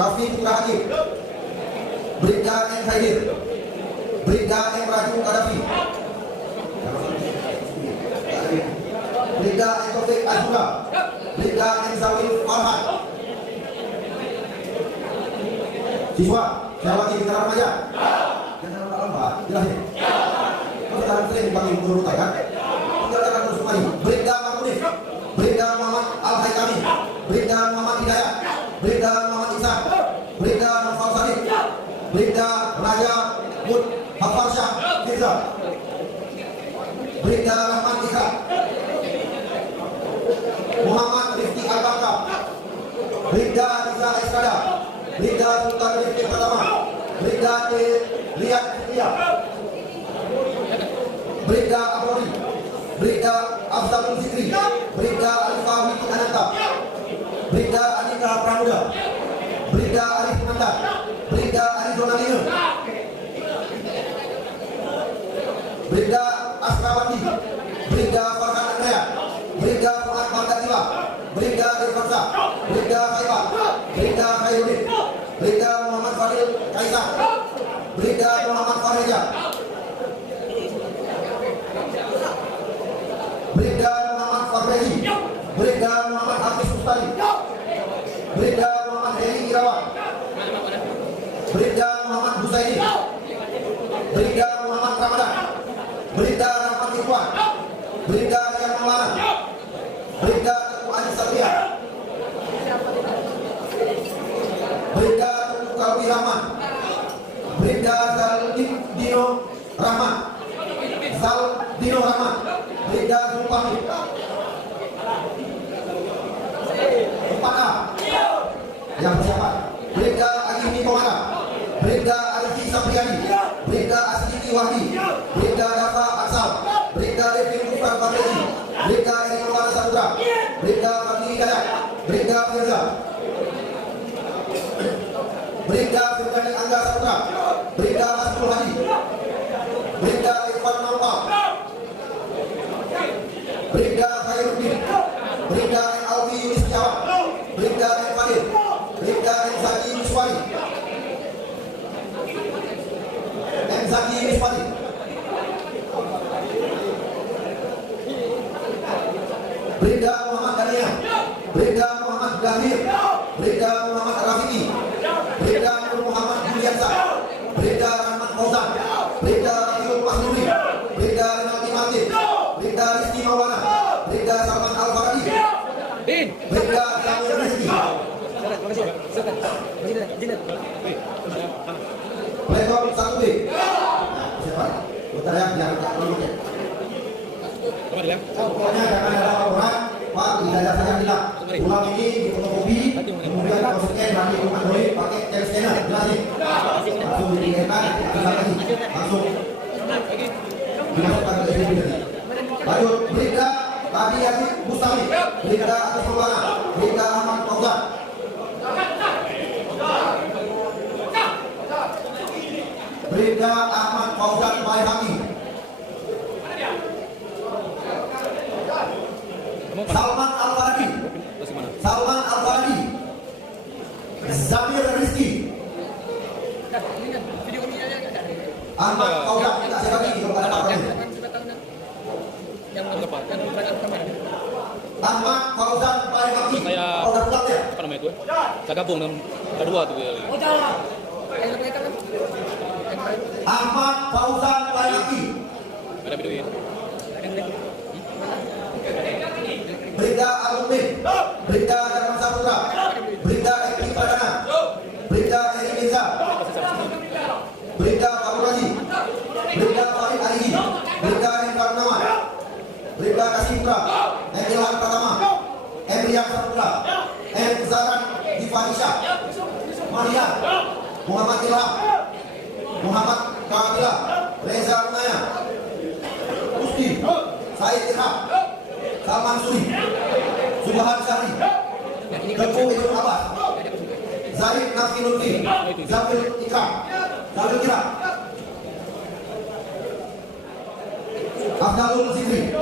Kafi Putra Hakim, Bribda M. Haidir, Bribda M. Raju Kadafi, Bribda M. Taufik Azura, Bribda M. Zawil Farhan. Siswa, saya wakil Bintara Remaja. Jangan lupa, jelasin. Kita sering dipanggil guru ya. Kita akan terus kembali. Bribda Mahmudif, Bribda Muhammad Al-Haitami, Bribda Muhammad Hidayat, Bribda Muhammad Ihsan, Bribda Nufal Sadid, Bribda Raja Mud Hafarsyah Firza, Bribda Rahman Ikra, Muhammad Rifki Al-Bakar, Bribda Riza Iskada, Bribda Sultan Rifki Pertama, Bribda Riyad Fitriya, Bribda Abrori, Bribda Afzalul Fitri, Bribda Alifawi Ananta, Bribda Andika Pramuda, Bribda Arif Mandat, Bribda Arizona Lino, Bribda Asrawati, Bribda Farhan Andrea, Bribda Fuad Margatila, Bribda Irfansa, Bribda Khaibar, Bribda Khairuddin, Bribda Muhammad Fadil Kaisar, Bribda Muhammad Fareja, Bribda Muhammad Fabrehi, Bribda Muhammad Hafiz Mustari, Bribda Muhammad Heri Irawan, Bribda Muhammad Husaini, Bribda Muhammad Ramadan, Bribda Rahmat Ikhwan, Bribda Rian Maulana, Bribda Teguh Aziz Satria, Bribda Teguh Kalbi Rahman, Bribda Zaldino Rahman, Zaldino Rahman, Bribda Zulfahmi, 4A yang persiapan, Bribda Agimi Komara, Bribda Arfi Sapriani, Bribda Asdiki Wahdi, Bribda Dafa Aksal, Bribda Devi Mufran Fatih, Bribda Eri Maulana Saputra, Bribda Fatih Hidayat, Bribda Firza, Bribda Firjani Angga Saputra, Bribda Hasbul Hadi, Bribda Irfan Nampal, Bribda Khairuddin, Bribda M. Alfi Yunus Jawa, Bribda M. Fadil, Bribda M. Zaki Yunuswari, M. Zaki Yunuswari, Bribda Muhammad Dania, Bribda Muhammad Dahir, Bribda Muhammad Rafiqi, Bribda Nur Muhammad Juliansa, Bribda Rahmat Fauzan, Bribda Rafiul Mahduri, Bribda Renaldi Martin, Bribda Rizky Maulana, Bribda Salman Al-Faradi, Bribda Jamil Rizky, Pleton 1B. Siapa? Bentar ya, biar tak perlu. Pokoknya jangan ada laporan, Pak, tidak ada saja bilang. Ulang ini di fotokopi, kemudian prosesnya nanti Android pakai tel scanner, jelasin. Langsung dikirimkan, kita lagi, langsung dimasukkan ke SDB. Lanjut, Bribda Tadi Yazid Bustami, Bribda Atas Maulana, Bribda Ahmad Fauzan, Bribda Ahmad Fauzan Baihaqi, Salman Al-Faradi, Salman Al-Faradi, Zamir Rizki, Ahmad Fauzan. Kita siapa lagi kalau ada laporan? Ahmad Fauzan Baihaqi. Oh, udah pulang ya? Apa namanya itu? Saya gabung dengan kedua tuh. Ahmad Fauzan Baihaqi. Ada videonya. Bribda Al-Mumin, Bribda Darman Saputra, Bribda Eki Pradana, Bribda Eri Mirza, Bribda Kabul Haji, Bribda Farid Alihi, Bribda Hendra Gunawan, Bribda Kasih Putra, M. Ilham Pratama, M. Rian Saputra, M. Zaran Difanisha, Maria, Muhammad Ilham, Muhammad Kamila, Reza Unaya, Usti, Said Irham, Salman Suri, Subhan Syahri, Teguh Ibn Abbas, Zahid Nafi Lutfi, Zafir Ikram, Zafir Ikram, Abdalul Zikri,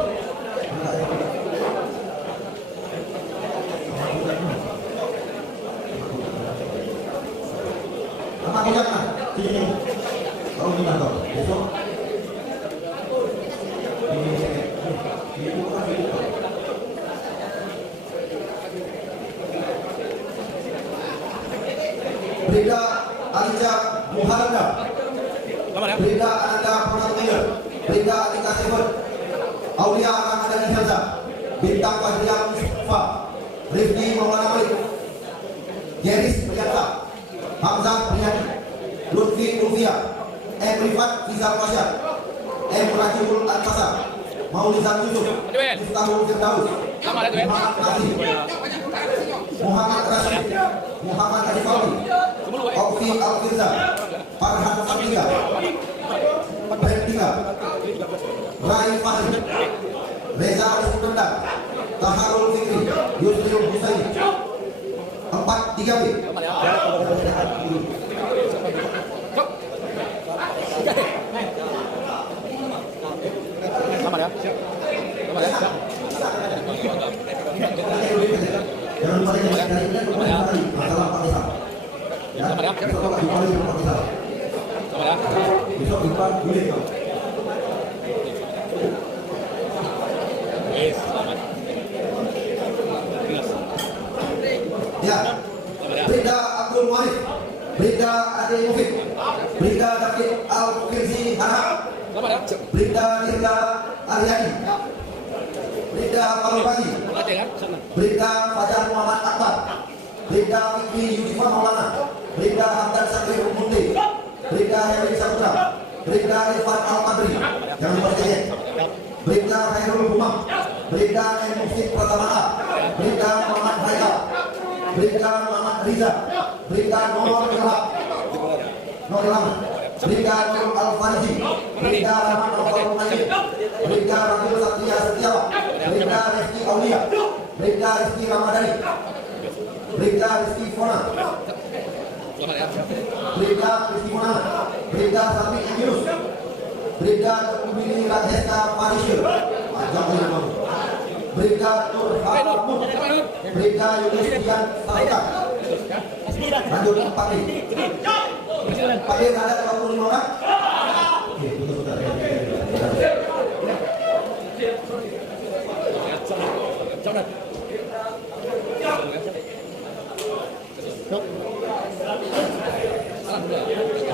Nama kau jangan. Sini. Kau minta kau. Besok. Brigda Alija Muharda, Brigda Ananda Purnamaya, Brigda Atika Seven, Aulia Ramadhani Hilda, Bintang Fadrian Mustafa, Rifki Maulana Malik, Jeris Priyanka, Hamzah Priyadi, Lutfi Lufia, M. Rifat Rizal Fasya, M. Rajul Al-Fasa, Maulizan Yusuf, Miftahul Firdaus, Muhammad Nasir, Muhammad Rashid, Muhammad Arifawi, Ofi Al-Firza, Farhan Satika, Bertiga, Rai Fahri, Reza Arifudendang, Taharul Fikri, Yusril Husaini, 4-3B. Sama ya. Sama ya. Jangan lupa masalah pakai salam. Ya, besok Pak Jumpa lagi pakai salam. Sama ya. Besok jumpa boleh kau. Yes, selamat. Ya, Brigda Abdul Warif, Brigda Ade Mufid, Brigda David Al-Firzi Harap, Selamat ya. Brigda Nirda Aryani, Brigda Palopati, Brigda Fajar Muhammad Akbar, Brigda Fikri Yudifan Maulana, Brigda Hamdan Sakri Munti, Brigda Heri Saputra, Brigda Irfan Al-Qadri, jangan percaya, Brigda Khairul Umam, Brigda M. Mufid Pratama A, Brigda Muhammad Haikal, Brigda Muhammad Riza, Brigda Nomor Ilham, Brigda Nur Al-Farji, Brigda Rahman Al-Farunayim, Brigda Rahul Satria Setiawa, Brigda Rizki Aulia, Brigda Rizki Ramadhani, Brigda Rizki Fona, Selamat ya. Brigda Rizki Fona, Brigda Sami Yunus, Brigda Kumini Radhesta Parishur, Brigda Nur Hamud, Brigda Yunus Dian Salika. Lanjut 4 ini. Pak Dir ada 25 orang? Oke, putar-putar.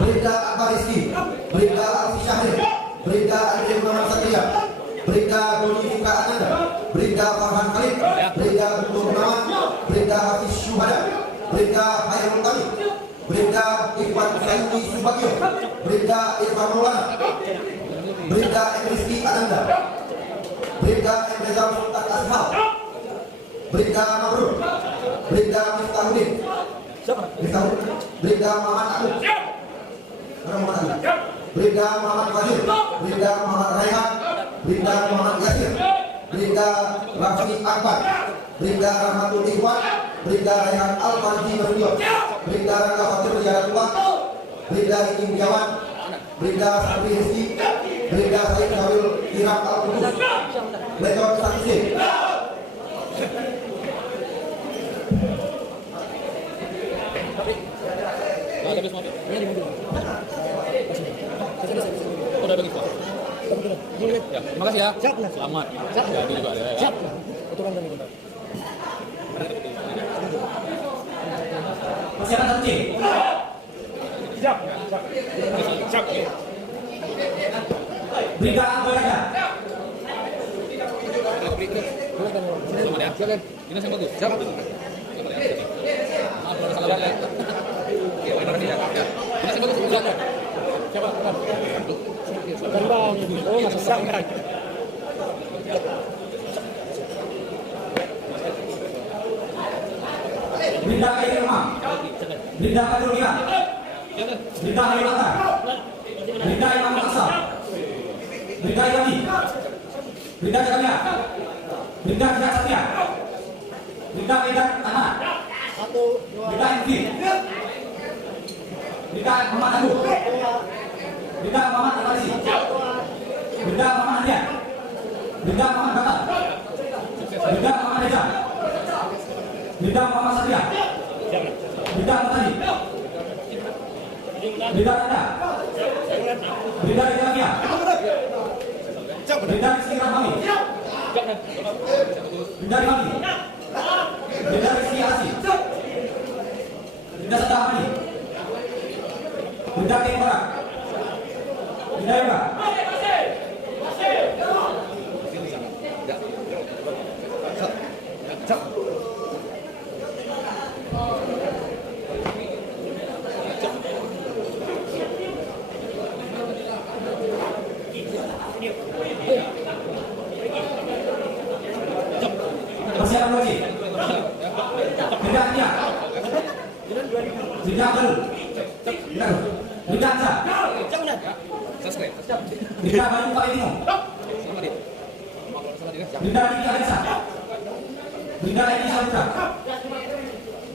Brigda Akbar Rizki, Brigda Alfi Syahrir, Brigda Andri Muhammad Satria, Brigda Doni Fitra Ananda, Brigda Farhan Khalid, Brigda Guntur Gunawan, Brigda Hafiz Syuhada, Brigda Hairul Tani, Brigda Ikhwan Sayyidi Subagio, Brigda Irfan Maulana, Brigda M. Rizki Ananda, Brigda M. Rizal Sultan Ashal, Brigda Mabrur, Brigda Miftahudin, Brigda Muhammad Agung, Brigda Muhammad Fadil, Brigda Muhammad Raihan, Brigda Muhammad Yasir, Brigda Rafi Akbar, Brigda Rahmatul Ikhwan, Brigda Raihan Al-Farji Nasution, Brigda Rangga Fatir Jaratullah, Brigda Iki Mujawan, Brigda Sabri Rizki, Brigda Said Nawil Irak Al-Qudus, Leton Saksi. Habis mau. Udah bagi semua. Ya, terima kasih ya. Selamat. Jadi juga ada ya. Siap. Aturan kami bentar. Persiapan tertib. Siap. Siap. Brigda Anggota. Selamat ya. Silakan. Ini yang bagus. Siap. Maaf kalau salah ya. Ya, benar tidak. Ya. Ini yang bagus. Silakan. Siapa? Kembang. Oh, masih siap. Brigda Kairi Remang, Brigda Kadulia, Brigda Hailata, Brigda Imam Aksa, Brigda Yami, Brigda Jakamia, Brigda Tidak Satya, Brigda Medan Tanah, Brigda Inti, Brigda Muhammad Agung, Brigda Muhammad Al-Farsi, Brigda Muhammad Hadian, Brigda Muhammad Batal, Brigda Muhammad Reza, Brigda Muhammad Satria, Brigda Mutani, Berita Anda. Berita Ethiopia. Berita Rizky Rahmani. Berita Rahmani. Berita Rizky Asif. Berita Sadahani. Berita Kembara. Berita Yoga. Persiapan lagi. Berita India. Berita Baru. Berita Ansa. Berita Bayu Pak Edino. Berita Diki Alisa. Berita Edi Saudra.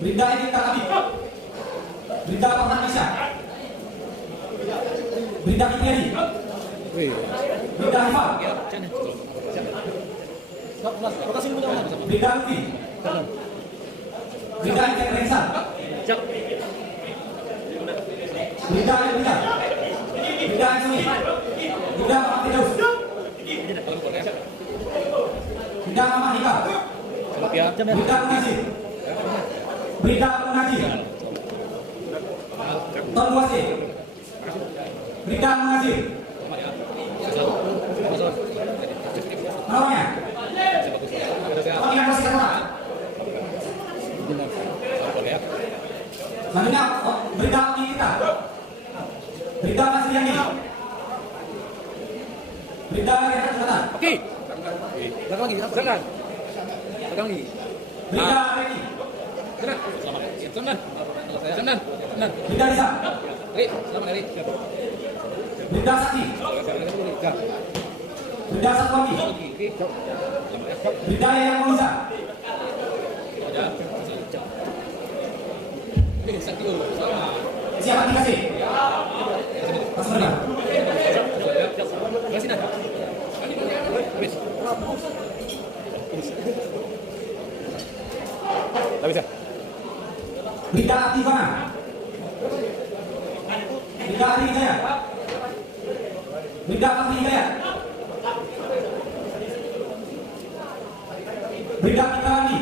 Berita Edi Takabib. Berita Paman Isya. Berita Kikiari. Berita Hifal. Berita Luki. Berita Ikan Rensan. Berita Berita. Berita Ansuni. Berita Muhammad Firdaus. Berita Muhammad Hika. Berita Munajir. Berita Munajir. Ton Wasi. Berita Munajir. Namanya. Oh, yang masih kena. Selanjutnya berita kita. Berita Mas Riani. Berita Rehat Selatan. Oke. Belakang lagi, belakang. Belakang lagi. Berita Reni. Tenang. Selamat. Tenang. Tenang. Tenang. Berita Risa. Selamat hari. Berita Sakti. Berita Satwami. Berita Yayang Mauliza. Siapa dikasih? Mas Mereka. Kasih dah. Habis ya? Berita Aktifana. Berita Ari Hidayat. Berita Fahri Hidayat. Berita Pitawani.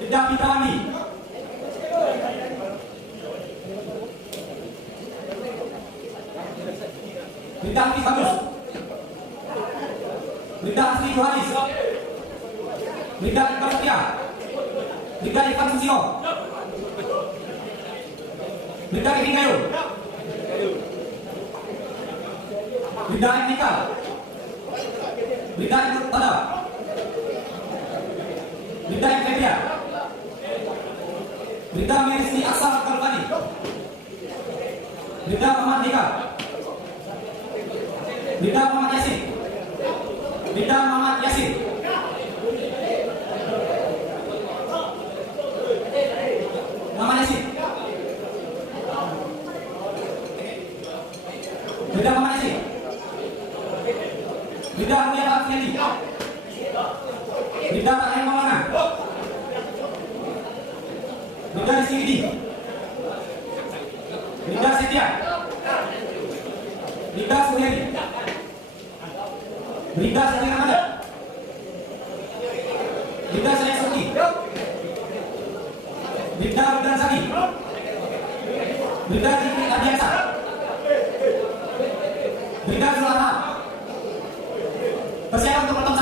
Berita Pitawani. Berita Hafiz Bagus. Berita Asri Yohanis. Berita Iqbal Setia. Berita Ivan Susio. Berita Kevin Gayo. Berita Eka. Berita Ikut Pada. Berita Fedia. Berita Merisni Asal Kalvani. Berita Muhammad Dika. Berita Muhammad Yasin. Berita Muhammad Yasin. Muhammad Yasin. Berita Muhammad Yasin. Berita Mulia Fakfiani. Berita Tahir Maulana. Berita Rizky. Berita Setia. Berita Suheri. Berita Setia Ramadan. Berita Saya Suki. Berita Rudran Sadi. Berita Diki Adiasa. Berita Zulaham. Persiapan untuk